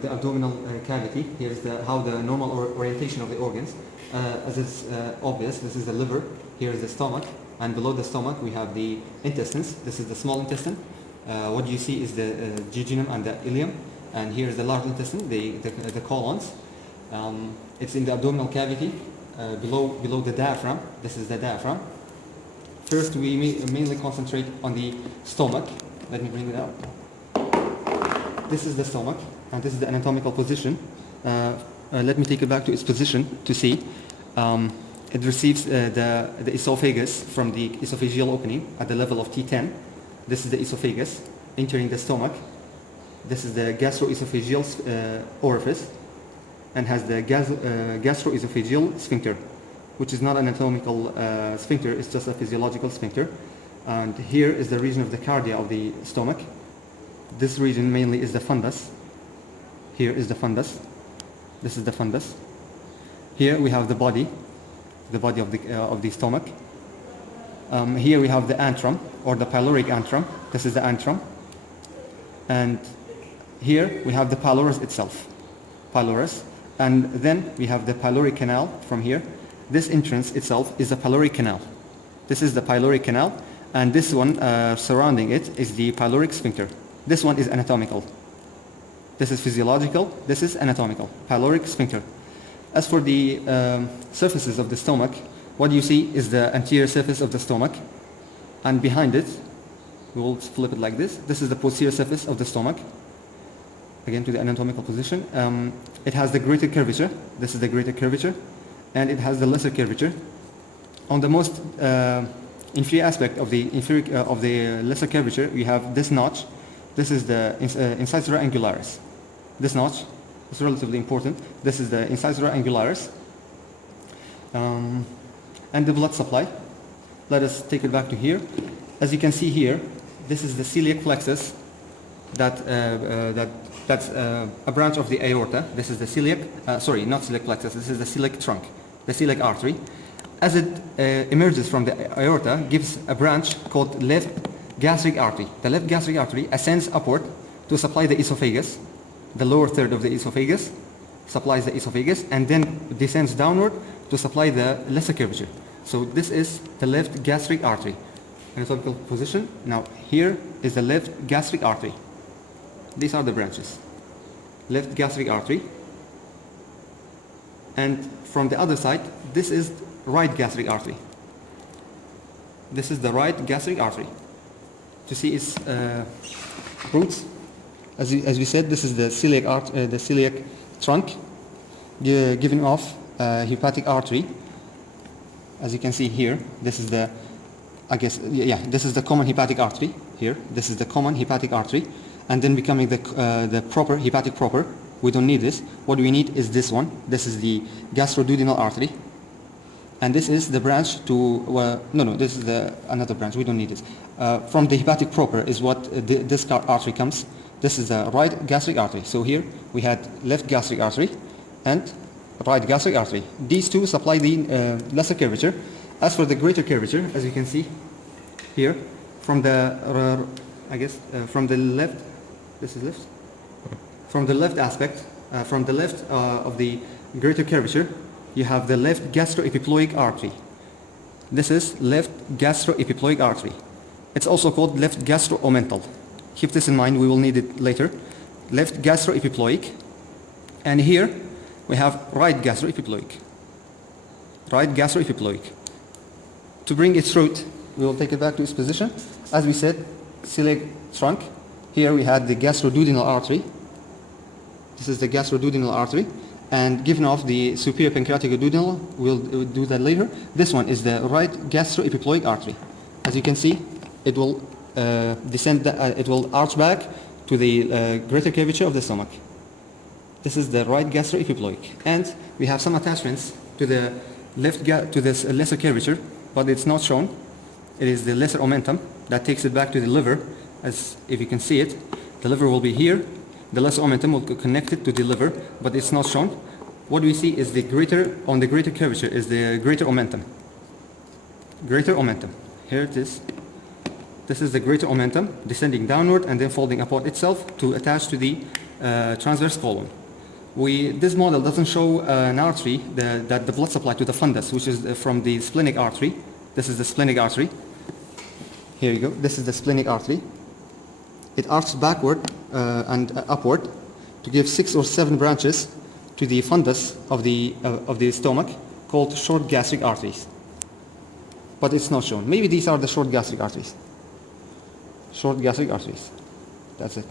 the abdominal cavity. Here is how the normal orientation of the organs. As it's obvious, this is the liver, here is the stomach, and below the stomach we have the intestines. This is the small intestine. What you see is the jejunum and the ileum, and here is the large intestine, the colons. It's in the abdominal cavity, below the diaphragm. This is the diaphragm. First, we mainly concentrate on the stomach. Let me bring it up. This is the stomach, and this is the anatomical position. Let me take it back to its position to see. It receives the esophagus from the esophageal opening at the level of T10. This is the esophagus entering the stomach. This is the gastroesophageal orifice, and has the gastroesophageal sphincter, which is not an anatomical sphincter, it's just a physiological sphincter. And here is the region of the cardia of the stomach. This region mainly is the fundus. Here is the fundus. This is the fundus. Here we have the body of the stomach. Here we have the antrum, or the pyloric antrum. This is the antrum. And here we have the pylorus itself, pylorus. And then we have the pyloric canal from here. This entrance itself is the pyloric canal. This is the pyloric canal, and this one surrounding it is the pyloric sphincter. This one is anatomical. This is physiological, this is anatomical, pyloric sphincter. As for the surfaces of the stomach, what you see is the anterior surface of the stomach, and behind it, we will flip it like this. This is the posterior surface of the stomach. Again, to the anatomical position. It has the greater curvature. This is the greater curvature, and it has the lesser curvature. On the most inferior aspect of the lesser curvature, we have this notch. This is the incisura angularis. This notch is relatively important. This is the incisura angularis. And the blood supply. Let us take it back to here. As you can see here, this is the celiac plexus. That's a branch of the aorta. This is the celiac, sorry, not celiac plexus. This is the celiac trunk, the celiac artery. As it emerges from the aorta, gives a branch called left gastric artery. The left gastric artery ascends upward to supply the esophagus. The lower third of the esophagus supplies the esophagus, and then descends downward to supply the lesser curvature. So this is the left gastric artery. Anatomical position. Now here is the left gastric artery. These are the branches. Left gastric artery. And from the other side, this is right gastric artery. This is the right gastric artery. To see its roots, as we said, this is the celiac trunk, giving off hepatic artery. As you can see here, this is the, this is the common hepatic artery here. This is the common hepatic artery, and then becoming the proper hepatic proper. We don't need this. What we need is this one. This is the gastroduodenal artery, and this is the branch to this is another branch. We don't need this. From the hepatic proper is what this artery comes. This is the right gastric artery. So here we had left gastric artery and right gastric artery. These two supply the lesser curvature. As for the greater curvature, as you can see here, from the from the left, this is left. From the left aspect, from the left of the greater curvature, you have the left gastroepiploic artery. This is left gastroepiploic artery. It's also called left gastroomental. Keep this in mind, we will need it later. Left gastroepiploic. And here we have right gastroepiploic. Right gastroepiploic. To bring its root, we will take it back to its position. As we said, celiac trunk. Here we had the gastroduodenal artery. This is the gastroduodenal artery. And given off the superior pancreatic duodenal, we'll do that later. This one is the right gastroepiploic artery. As you can see, it will it will arch back to the greater curvature of the stomach. This is the right gastroepiploic. And we have some attachments to the to this lesser curvature, but it's not shown. It is the lesser omentum that takes it back to the liver. As if you can see it, the liver will be here. The lesser omentum will connect it to the liver, but it's not shown. What we see is the greater curvature is the greater omentum. Greater omentum. Here it is. This is the greater omentum descending downward and then folding upon itself to attach to the transverse colon. This model doesn't show an artery that the blood supply to the fundus, which is from the splenic artery. This is the splenic artery. Here you go. This is the splenic artery. It arcs backward and upward to give 6 or 7 branches to the fundus of the stomach, called short gastric arteries. But it's not shown. Maybe these are the short gastric arteries. Short gastric arteries. That's it.